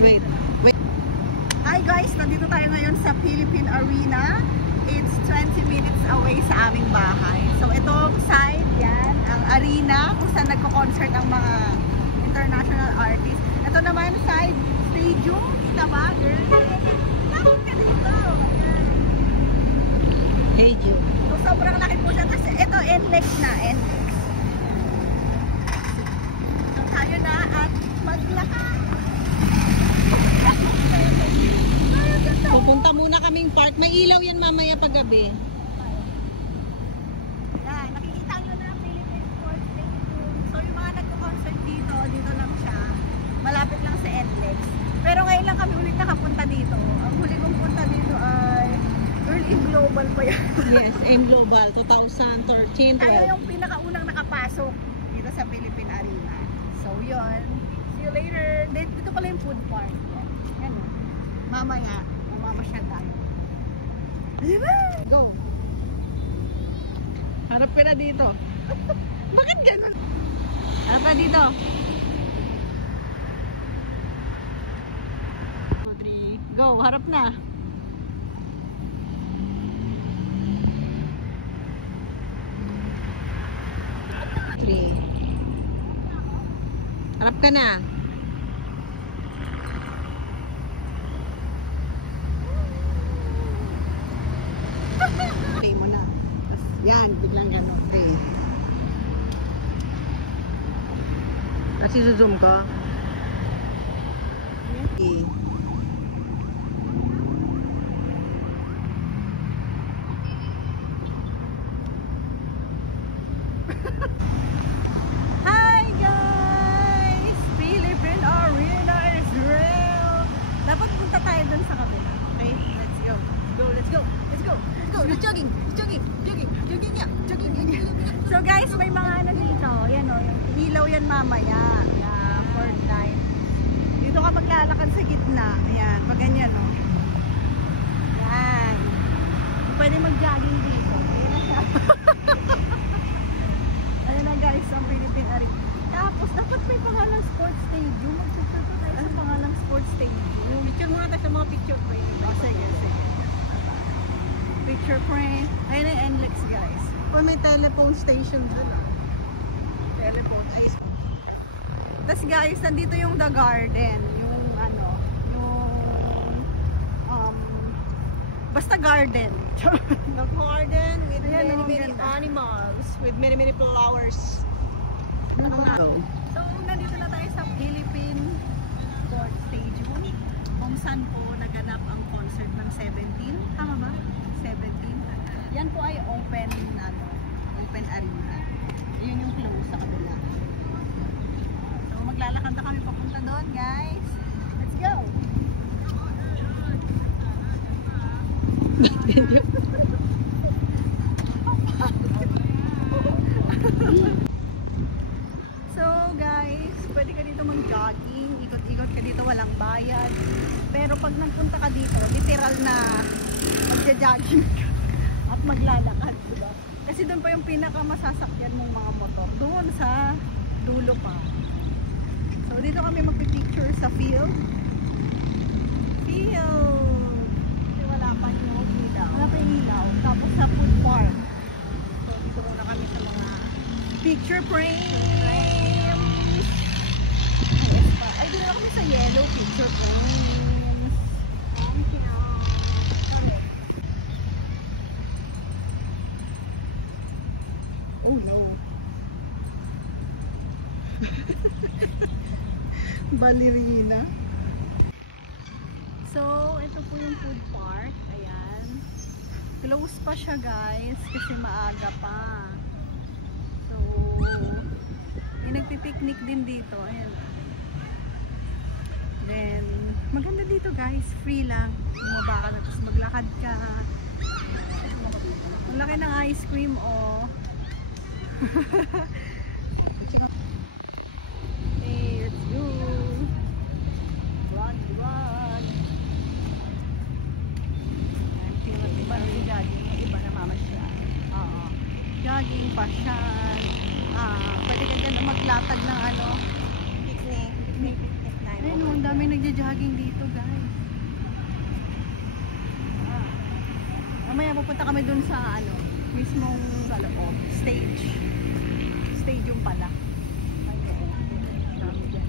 Wait. Hi guys, nandito tayo ngayon sa Philippine Arena. It's 20 minutes away sa aming bahay. So itong side, yan, ang arena kung saan nagko-concert ang mga international artists. Ito naman side, stadium. Kita ba, girl? Bakit ka dito? Hey, Jude. So sobrang laki po siya. Kasi ito, NLEX na, NLEX. So tayo na at maglakad. Pupunta muna kaming park. May ilaw yan mamaya paggabi. Yan, nakikita nyo na Philippine Sports Stadium. So yung mga nagko-concert dito, dito lang siya. Malapit lang sa NLEX. Pero ngayon lang kami ulit nakapunta dito. Ang huli kong punta dito ay Girl in Global pa yan. Yes, AIM Global 2013-12. Tayo yung pinakaunang nakapasok dito sa Philippine Arena. So yun. See you later. Dito pala yung food park. Yan. Mamaya, mamamasyal tayo. Diba? Go! Harap ka na dito. Bakit ganun? Harap ka dito. 2, 3, go! Harap na. Harap ka na. Play mo na. Yan, biglang gano'n. Okay. Kasi zoom ka. Okay. Hi guys! Philippine Arena is real! Dapat punta tayo dun sa kabila. Okay? Let's go. Let's go. Let's go. Let's go. Let's jogging. Jogging. Jogging. Jogging yan. Jogging yan. So guys, may mga ano dito. Yan o. Ilaw yan mamaya. Yeah, for time. Dito ka maglalakad sa gitna. Ayan. Pag ganyan o. Yan. Pwede mag-jogging dito. Ayan na siya. Ayan na guys, ang Philippine Arena. Tapos, dapat may pangalang sports stadium. Mag-picture pa tayo sa pangalang sports stadium. Picture muna tayo sa mga picture frame. Oh, sige, sige. Picture frame. Ayan na yung NLEX guys. O may telephone station dun ah. Telephone. Tapos guys, nandito yung The Garden. Yung ano, yung basta garden. The garden with Ayan, many ganda. animals, with many flowers. Ano nga? So, nandito na tayo sa Philippine Sports Stadium kung saan po naganap ang concert ng 17. Tama ba? 17. Yan po ay open arena. Yun yung close sa kabila. So, maglalakad na kami papunta doon, guys. Let's go! So guys, pwede ka dito mag-jogging, ikot-ikot ka dito, walang bayad. Pero pag nagpunta ka dito, literal na magja-jogging ka at maglalakad, diba? Kasi doon pa yung pinakamasasakyan mong mga motor. Doon sa dulo pa. So dito kami magpipicture sa field. Kasi wala pa yung ilaw. Wala pa yung ilaw. Tapos sa food park. So dito muna kami sa mga picture frames. Ay, dito na kami sa yellow picture frames. Thank you. Okay. Oh no. Ballerina. So, ito po yung food park. Ayan. Close pa siya guys kasi maaga pa. So, may nagpipiknik din dito. Ayan. Then, maganda dito guys. Free lang. Bumaba ka na tapos maglakad ka. Ang laki ng ice cream oh. Hey, let's go. Run. Iba na yung jogging, iba na mamasyal. Oo. Jogging, pasyal. Pwede ka dyan maglatag ng ano, picnic time. Ayun, ang dami nagja-jogging pupunta kami dun sa ano, mismong sa loob, stadium pala. Ay, oo. Dami dyan.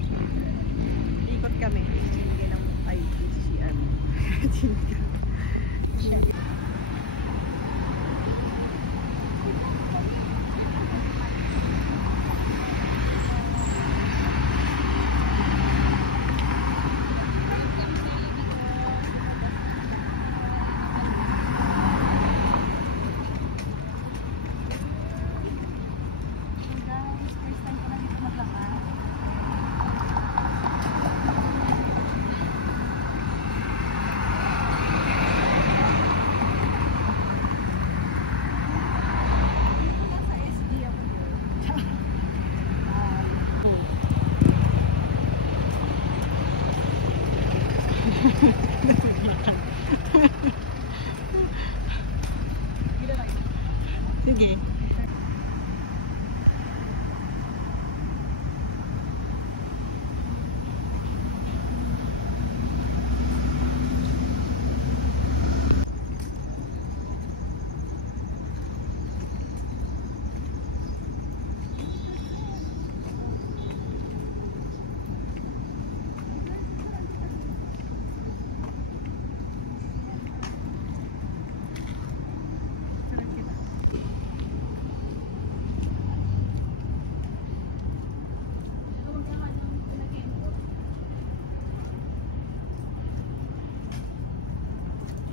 Ikot kami. Sinigay ng IPCM. Sige.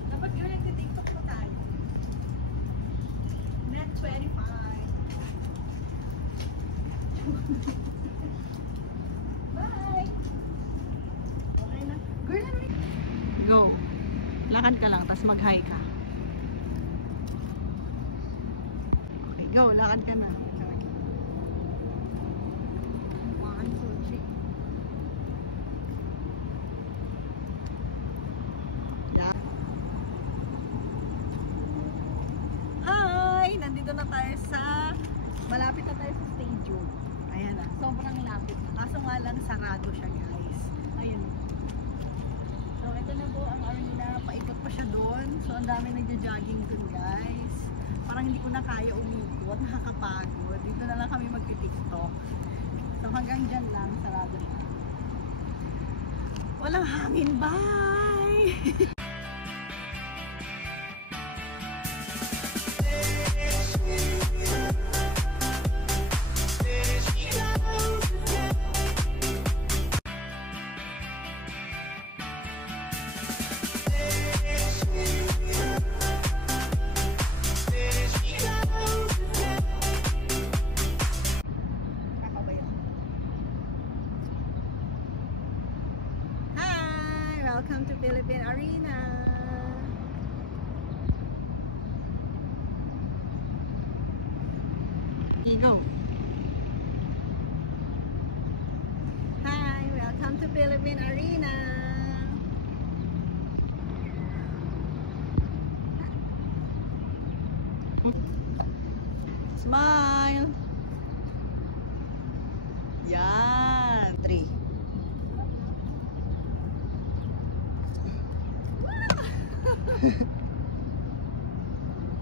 Dapat yun nagtitiktok mo tayo. Net 25. Bye! Okay na. Girl, ano yun? Go. Lakad ka lang, tapos mag-hi ka. Okay, go. Lakad ka na. 1, 2, 3. Yeah. Hi! Nandito na tayo sa malapit na tayo sa stadium. Ayan na. Sobrang lapit na. Kaso nga lang sarado siya, guys. Ayun. So ito na po ang arena. Paikot pa siya doon. So ang dami nagja-jogging dun, guys. Parang hindi ko na kaya umikot. Nakakapagod. Dito na lang kami magti-tiktok. So hanggang dyan lang, sarado na. Walang hangin. Bye! Hi! Welcome to Philippine Arena! Go. Hi! Welcome to Philippine Arena! Smile. Yan. 3.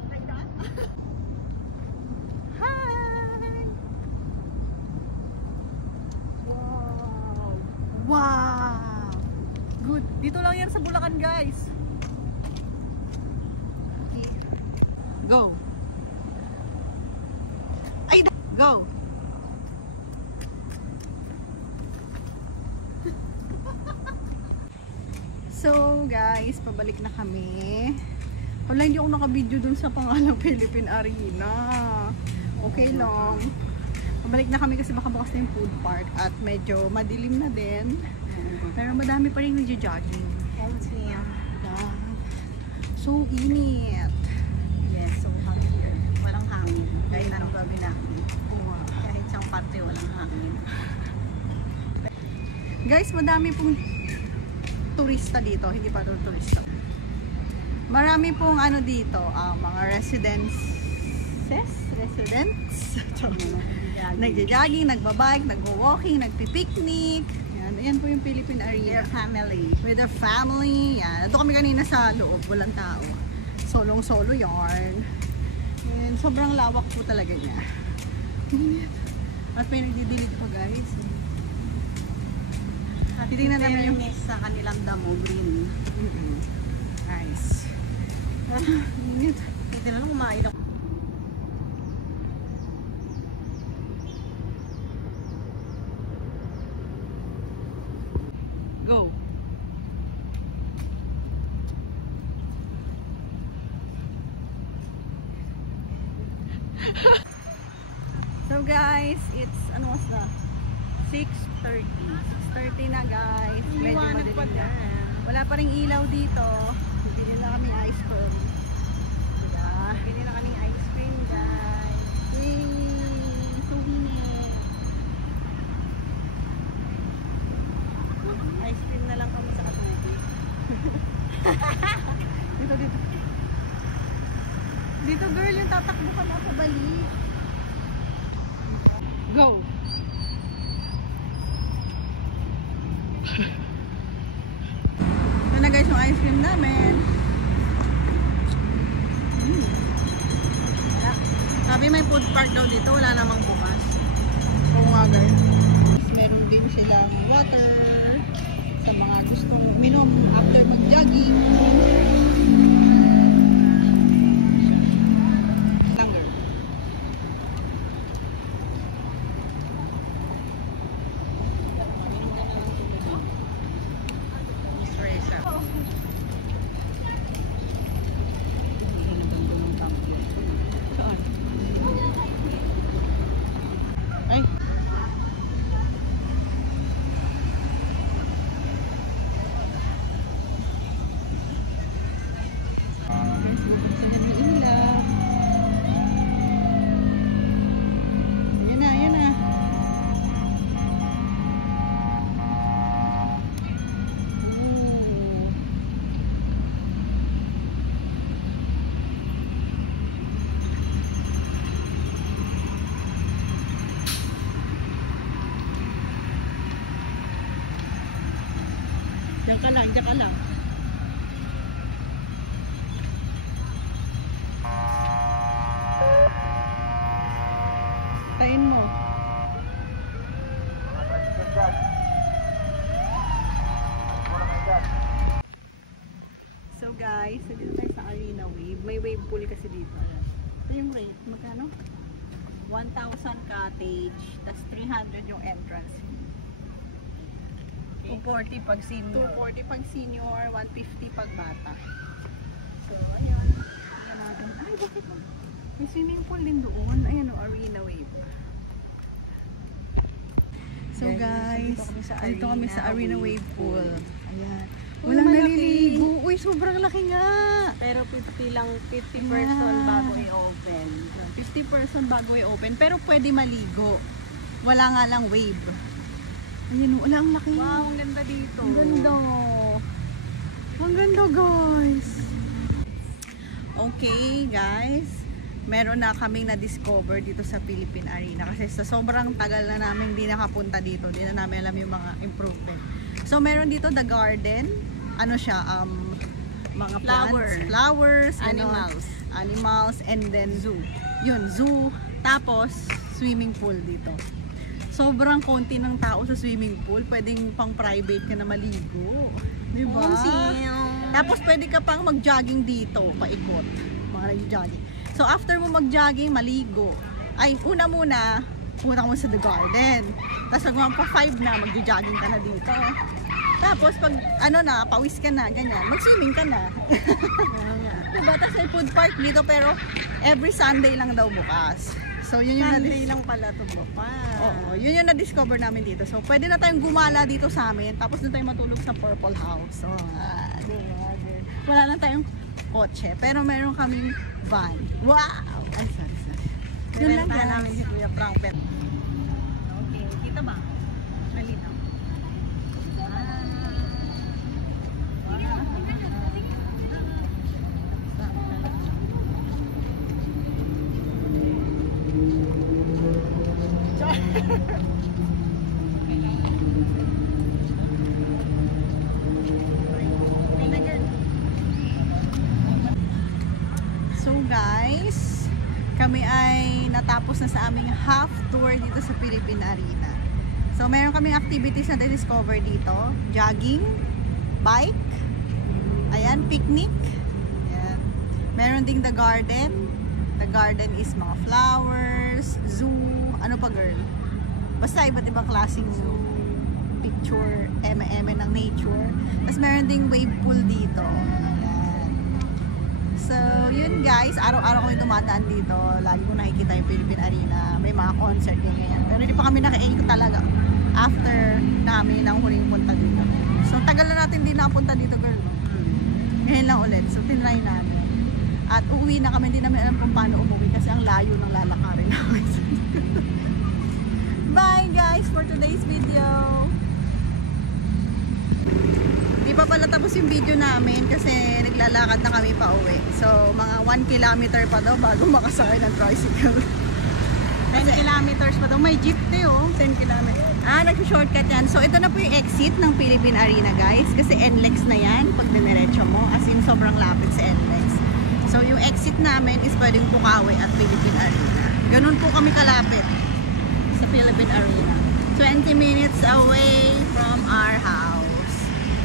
Like that? Hi! Wow! Wow. Good. Dito lang yan sa Bulacan, guys. Go. Ay, go. So guys, pabalik na kami. Wala, hindi ako naka-video dun sa pangalang Philippine Arena. Okay lang. Pabalik na kami kasi baka bukas na yung food park at medyo madilim na din. Pero madami pa rin nagja-jogging. Yeah. Yeah. So init. Yes, so hot here. Walang hangin. Kahit anong gawin namin. Kahit siyang parte walang hangin. Guys, madami pong turista dito. Hindi pa turista. Marami pong ano dito, mga residents. Nagja-jogging, nagbabike, nagwo-walking, nagpi-picnic. Yan po yung Philippine Arena. Their family. With their family. Yan. Ito kami kanina sa loob, walang tao. Solong-solo yarn. And sobrang lawak po talaga niya. Init. At may nagdidilig pa guys. At Titingnan namin yung sa kanilang damo, green. Nice. Init. Hindi na lang kumain ako. Go. So guys, it's ano was na? 6:30. 6:30 na guys. Medyo madilim na. Wala pa ring ilaw dito. Bili na kami ice cream. Diba? Bili na kaming ice cream, guys. Yay! So hinit. Ice cream na lang kami sa katubig. Dito, dito. Dito girl, yung tatakbo ka na pabalik. Go! Ito na guys yung ice cream namin. Wala. Sabi may food park daw dito, wala namang bukas. Oo nga guys. Meron din silang water sa mga gustong minom after mag-jogging. Longer. Saan? Ay. Yan na, yan na. Ooh. Diyan ka lang, diyan ka lang. Tayin mo. So guys, dito tayo sa Arena Wave. May wave pool kasi dito. Ito yung rate. Magkano? 1,000 cottage, tas 300 yung entrance fee. 240 pag senior. 240 pag senior, 150 pag bata. So, ayun. Ayan natin. Ay, bakit mo? May swimming pool din doon. Ayan o, Arena Wave. So guys, dito kami sa Arena Wave Pool. Ayan. Uy, Walang malaki. naliligo. Uy, sobrang laki nga. Pero 50 lang, 50 person Yeah. bago i-open. 50 person bago i-open. Pero pwede maligo. Wala nga lang wave. Ayan o, wala ang laki. Wow, ang ganda dito. Ang ganda. Ang ganda guys. Okay guys. Meron na kaming na-discover dito sa Philippine Arena. Kasi sa sobrang tagal na namin hindi nakapunta dito. Hindi na namin alam yung mga improvement. So meron dito the garden. Ano siya? Mga plants. Flowers. Animals. Animals. And then Zoo. Yun, zoo. Tapos swimming pool dito. Sobrang konti ng tao sa swimming pool. Pwedeng pang private ka na maligo. Diba? Tapos pwede ka pang mag-jogging dito, paikot. Mga nag-jogging. So after mo mag-jogging, maligo. Ay, una muna, pumunta ka muna sa the garden. Tapos pag mga pa 5 na, mag-jogging ka na dito. Tapos pag ano na, pawis ka na, ganyan, mag-swimming ka na. Diba? Tapos may food park dito pero every Sunday lang daw bukas. So yun yung Sunday lang pala ito bukas. Oo, yun yung na-discover namin dito. So, pwede na tayong gumala dito sa amin. Tapos doon tayo matulog sa Purple House. So, diba? Wala na tayong kotse. Pero meron kaming van. Wow! Ay, sorry. Yun lang Pinentahan namin si guys. Kuya Frank. Okay, kita ba? Malinaw. guys, kami ay natapos na sa aming half tour dito sa Philippine Arena. So meron kaming activities na discover dito. Jogging, bike, ayan, picnic. Ayan. Meron ding the garden. The garden is mga flowers, zoo, ano pa girl? Basta iba't ibang klaseng picture, eme-eme ng nature. Tapos meron ding wave pool dito. Ayan. So, yun guys, araw-araw kami dumadaan dito. Lagi ko nakikita yung Philippine Arena. May mga concert din ngayon. Pero hindi pa kami naka-aim talaga after namin ang huling punta dito. So, tagal na natin din nakapunta dito girl. Ngayon lang ulit. So, tinry namin. At uuwi na kami, hindi namin alam kung paano umuwi kasi ang layo ng lalakarin namin. Bye guys for today's video. Di pa pala tapos yung video namin kasi naglalakad na kami pa uwi. So mga 1 kilometer pa daw bago makasakay ng tricycle. 10 kilometers pa daw. May jeep tayo. 10 kilometers. Nag-shortcut yan. So ito na po yung exit ng Philippine Arena guys. Kasi NLEX na yan pag diniretso mo. As in sobrang lapit sa NLEX. So yung exit namin is pwedeng Pukawi at Philippine Arena. Ganun po kami kalapit sa Philippine Arena. 20 minutes away from our house.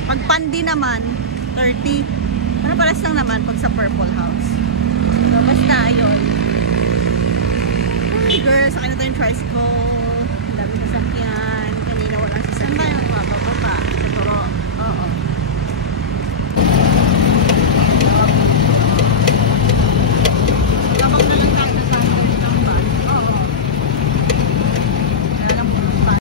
Pag Pandi naman, 30. Ano pares lang naman pag sa Purple House. So basta yun. Hey girls, sakay na tayo yung tricycle. Ang dami sasakyan.